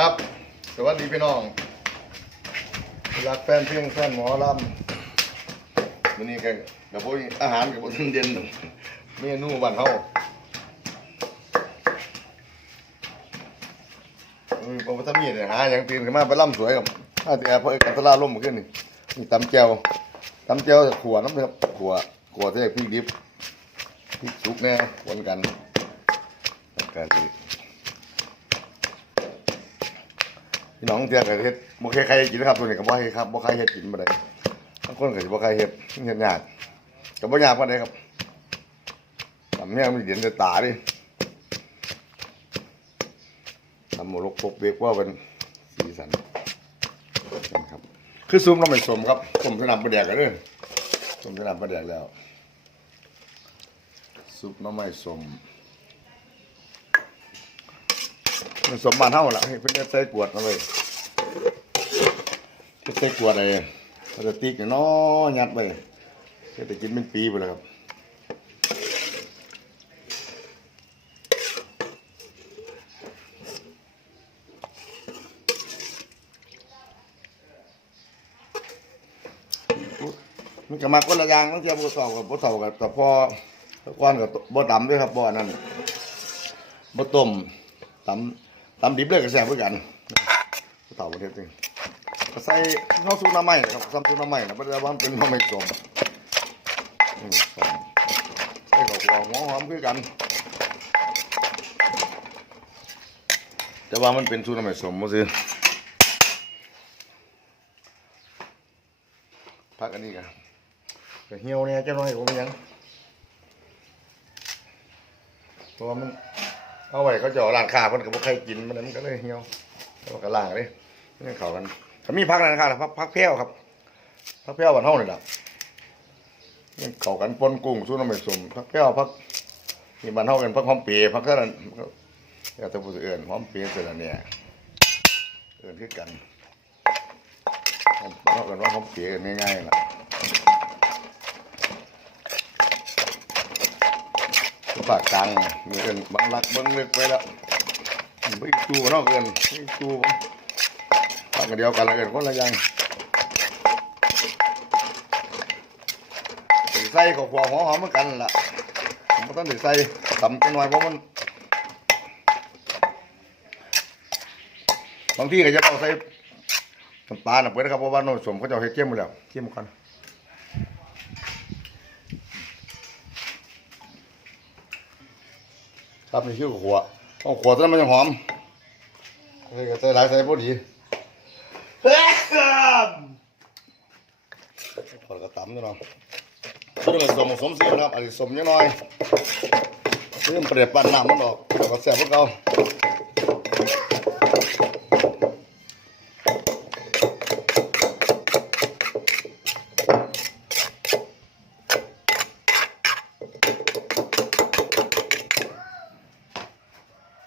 ครับ สวัสดีพี่น้องรักแฟนเพลงแฟนหมอลำวันนี้กันกับพวกอาหารกับพวกเด่นเมนูบ้านเฮาเออผมว่าถ้ามีเนี่ยหาอย่างตื่นขึ้นมาไปล่ำสวยกับถ้าแต่พอเอกันตลาล่มขึ้นนี่นี่ตำแจวตำแจวขัวน้ำครับขัวขัวที่พริกดิบพริกสุกแน่หวนกันกันอีก พี่น้องเที่ยกับเฮ็ดบ่เคยใครกินนะครับตัวนี้ก็บ่ให้ครับบ่ใครเฮ็ดกินบ่ได้บางคนก็สิบ่ใครเฮ็ดเฮ็ดยากก็บ่ยากปานใดครับทำเนี่ยมันเห็นแต่ตาดิทำหมูลกปกเบกว่าเป็นสีสันนะครับ คือซุปน้ำมันสมครับสมสนับประแดกกันเด้อสมสนับประแดกแล้ว ซุปน้ำมันสม มันสมบัติเท่าละให้เพิ่นจะใส่กวดมาเลยใส่กวดอะไรพลาสติกเนี่ยน้อยัดไปก็จะกินเป็นปีไปแล้วครับมันก็มาคนละอย่างต้องเทียบบ่เท่ากับบ่เท่ากับแต่พอก้อนกับบ่ดำด้วยครับบ่อนนั้นบ่ต้มตำ ตำดิบเลยก็แซ่บเหมือนกันเต่าประเทศจริงใส่ข้าวซุปน้ำไหม้ครับซ้ำซุปน้ำไหม้นะเพราะว่ามันเป็นน้ำไหม้สมนี่ส้มใส่ข้าวหัวหัวหอมคือกัน แต่ว่ามันเป็นซุปน้ำไหม้สมมั้งสิพักอันนี้กันเหี่ยวเนี่ยจ้าน้อยผมยังเพราะว่ามัน เอาไว้เขาจะเอาร้านค้าเพิ่นก็บ่ใครกินมันนั้นก็เลยเหี่ยวแล้วก็ล้างเลยนี่เขากันถ้ามีพักนั้นครับพักพักแพ้วครับพักแพ้วบ้านเฮานี่ล่ะนี่เขากันปนกุ้งสู้น้ำไม่สมพักแพ้วพักนี่บ้านเฮากันพักหอมเปียพักเท่านั้นก็ต่ผู้อื่นเอิ้นหอมเปียเสร็จแล้วเนี่ยเอิ้นคือกันบ้านเฮากันว่าหอมเปียกันง่ายๆล่ะ ภาคกลางมีเอินบางหลักบิ่งลึกไปแล้วบ่อีกจูเนาะเอิ้นบ่อีกจูภาคเดียวกันละเอินคนละอย่างใส่ข้าวคั่วหัวหอมเหมือนกันล่ะผมบ่ทันได้ใส่ตำจังหน่อยเพราะมันบางที่ก็จะเอาใส่น้ำปลาน่ะเปิดนะครับเพราะว่าโนนสมเขาจะเอาเฮ็ดเจียมหมดแล้วเจียมก่อน ครับนี่คือขัวเอาขัวตอนนั้นมันจะหอมใส่ก็ใส่หลายใส่พอดีขอดกระตำด้วยเนาะเรื่องสมสมเสีนะครับอันนี้สมนิดหน่อยเรื่องเปรียบปันน้ำมันออกแล้วก็แสบพวกเรา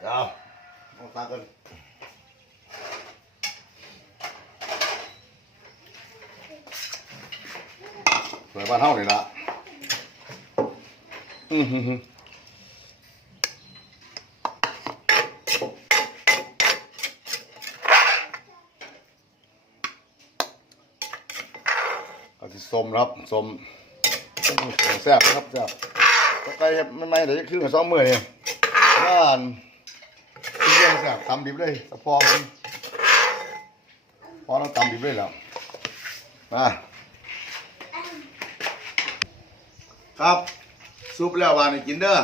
เดี๋ยวมองตากันสวย บ้านเฮานี่ละอือหือหืออาที่ส้มครับส้มแซ่บครับแซ่บก็ไก่เห็ดไม่ไม่เดี๋ยวจะขึ้นมาสองมือเนี่ยบ้านเรื่องแซ่บตำดิบเลยแต่พอผมพอเราตำดิบเลยแล้วมา ครับซุปแล้ววานให้กินเด้อ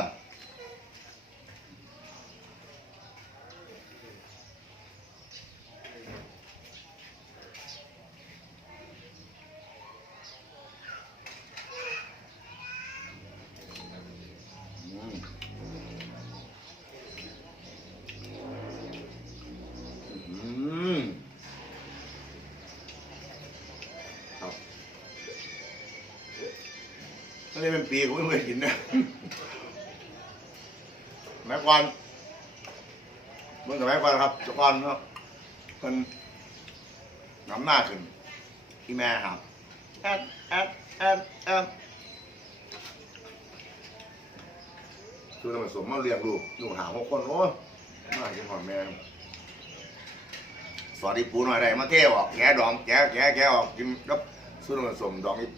ได้เป็นปีกูไม่เคยกินนะแม่ก่อนเมื่อสมัยก่อนครับเจ้าก่อนเนาะเป็นน้ำหน้าขึ้นที่แม่ครับแอดแอดแอดแอดคือเราผสมมาเลี้ยงลูกลูกหาหกคนโอ้ยน่าจะหอนแม่สวัสดีปูหน่อยได้มาเที่ยวออกแกะดองแกะแกะแกะออกกินกับซุปผสมดองนี่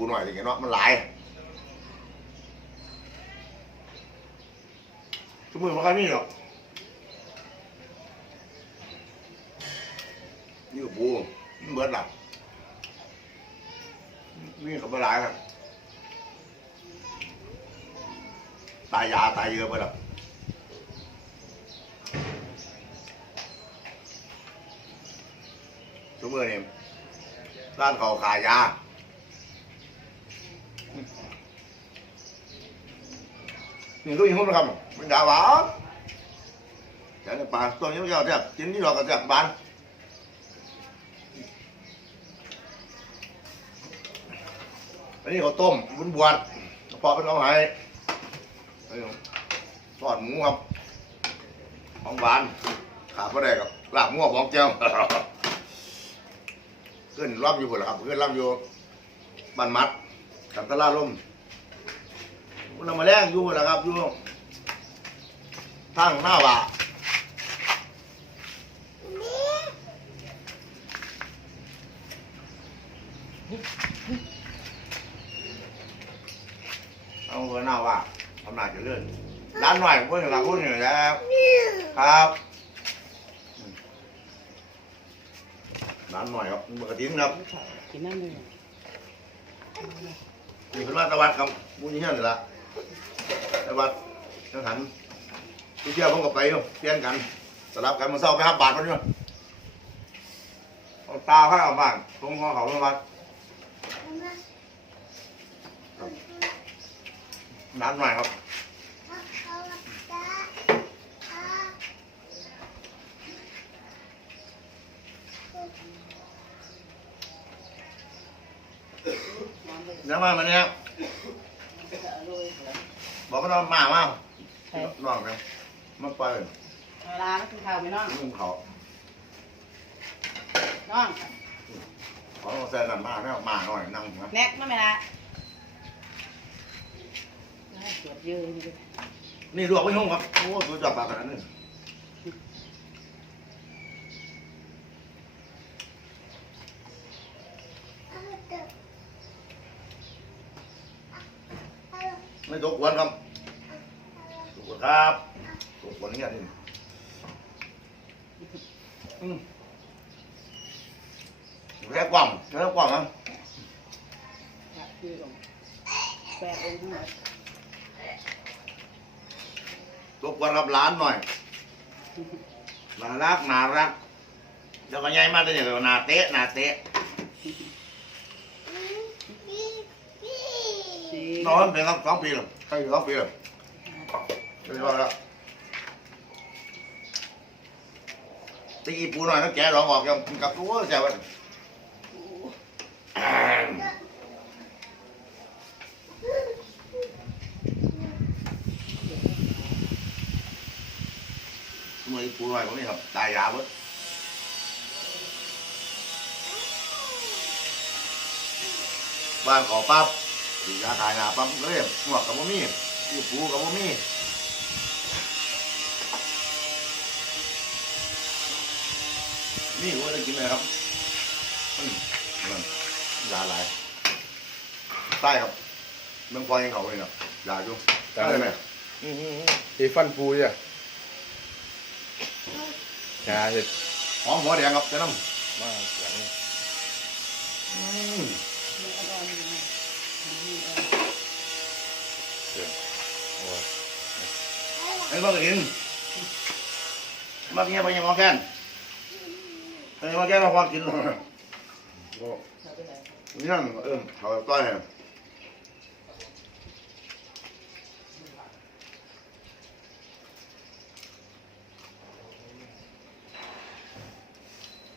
ปูหน่อยอย่างเงี้ยเนาะมันหลายทุกมือมันก็มีหรอกนี่ก็ปูมันเบิดหลับนี่ก็ไม่หลายครับตายยาตายเยอะไปหรอกทุกมือนี่ร้านเขาขายยา นี่ลูกยิงหุ้มนะครับมันยาหวานแต่ในป่าตัวนี้มันจะเอาจากกินที่เราก็จากบ้านอันนี้เขาต้มบุญบวชพอเป็นเอาให้อันนี้ทอดหมูครับของหวานขาดไม่ได้กับลาบมั่วบองแก้วขึ้นรับอยู่พุ่นล่ะครับขึ้นรับอยู่บ้านมัดกับตลาล่ม เรามาแรงอยู่พุ่นล่ะครับอยู่ทางหน้าบ่าเอาเงินหน้าว่าทำหน้าจะเลื่อนร้านหน่อยพูดอย่างไรพูดอย่างไรแล้วครับร้านหน่อยครับปกติครับกินนั่นเลยนี่เป็นว่าตะวัดครับมูนี่เงี้ยนี่ละ ตะวัดจังหันที่เที่ยวผมก็ไปอยู่เปลี่ยนกันสลับกันมาเศร้าไปห้าบาทคนนี้เอาตาข้าวบ้านตรงคอเขาตะวัดน้ำหน่อยครับน้ำมามันเนี่ย บอกว่าน้ำมามาใช่น้องไปมาไปเวลาแล้วกินข้าวไหมน้องนุ่งเขาน้องขอแซนกันมาแล้วมาหน่อยนั่งนะแน็กมาไหมล่ะตรวจเยอะเลยนี่ลวกไม่ห้องครับโอ้ตัวจับปากขนาดนี้ ไม่ตกวันครับตกวันครับตกวันเนี้นี่อืมแค่กว่างแค่กว่างนะคือลงแปะตกวันกับร้านหน่อยน่ารักน่ารักเดี๋ยวก็ใหญ่มากเลยเดี๋ยวนาเตะนาเตะ สี่นอนเป็นครับสองปีแล้วใช่สองปีแล้วเรียบร้อยแล้วตีปูหน่อยแล้วแกะร้องออกยังกับตัวแซวมันมือปูหน่อยพวกนี้ครับตายยาเบิดบ้านขอปั๊บ สียาขายหนาปั๊บเลยหมวกกับบ่มีอยู่ปูกับบ่มีนี่ว่าจะกินเลยครับอืมนั่นยาหลายใต้ครับเมืองพลอยยังเขาเลยเนาะยาอยู่ได้ไหมอีฟันปูจ้ะชาเสร็จหอมหัวแดงครับเจ้าน้ำมาหลัง อืม โอ้ย ไอ้บ้ากินมาเงี้ยไปยังมองแค่นไอ้มองแค่นเราพอกินโอ้นี่นั่นเออเขาต้อย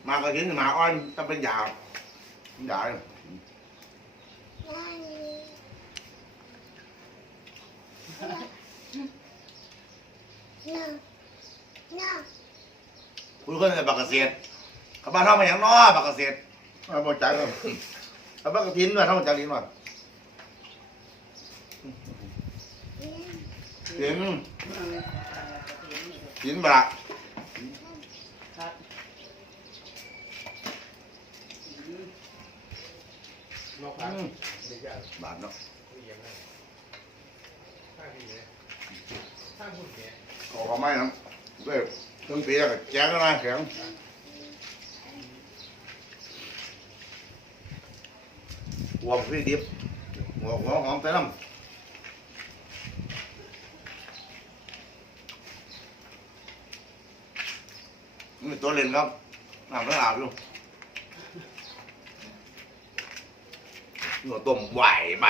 มากินหมาอ้อนต้องเป็นยาวยาว ษตรเขาบ้านท่องมาอย่างน้อบักเกษตรเอาบอกจังเลยเอาบักกระทินมาท่องจังลิ้นมาถินถินบะบาทเนาะขอขอไม่น้ำเว้ยเครื่องปียกแจ้งกันนะแข็ง หัวพี่ดิบหัวหัวหอมแต่น้ำนี่ตัวเล่นครับน้ำแล้วอาบอยู่หัวต้มไหวไป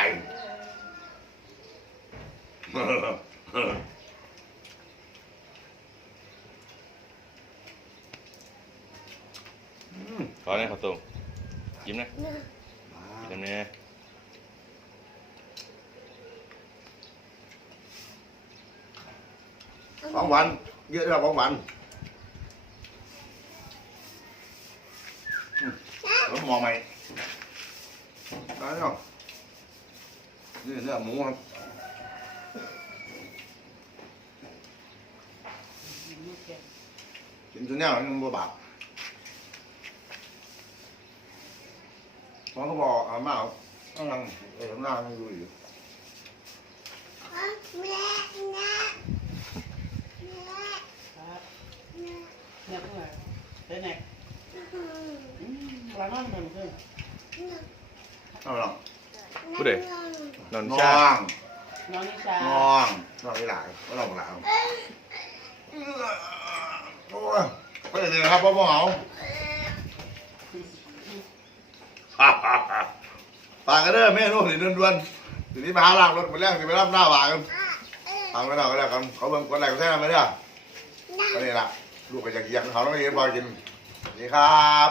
ขอได้ขอตรงยิ้มนะยิ้มนะของหวานเยอะแล้วของหวานอืมแล้วมองไหมได้เนาะ นี่เนื้อหมูครับลูกแกงกินตัวเนี้ยมันบ่บาป มันก็บอกอามาเอาเอาลังเออหน้ามันดูอยู่ครับเนี่ยเพื่อนเด็กเนี่ยอืมหลังนั่นเหมือนเพื่อนเอาลังผู้ใดนอนน้ชาองน้องนิชาน้องนองนี่หลานก็ลองหลานโอ้ยไปเลยนะครับพ่อพ่อเหา ฝากกันเด้อแม่ลูกนี่ด่วนๆทีนี้ไปหาลางรถมาแรกสิไปรับหน้าบากันทางกันเอาก็แล้วกันเขาเบิ่งคนไหนก็แท้มาเด้อก็นี่ล่ะลูกก็อยากกินเขาต้องเรียนพอกินนี่ครับ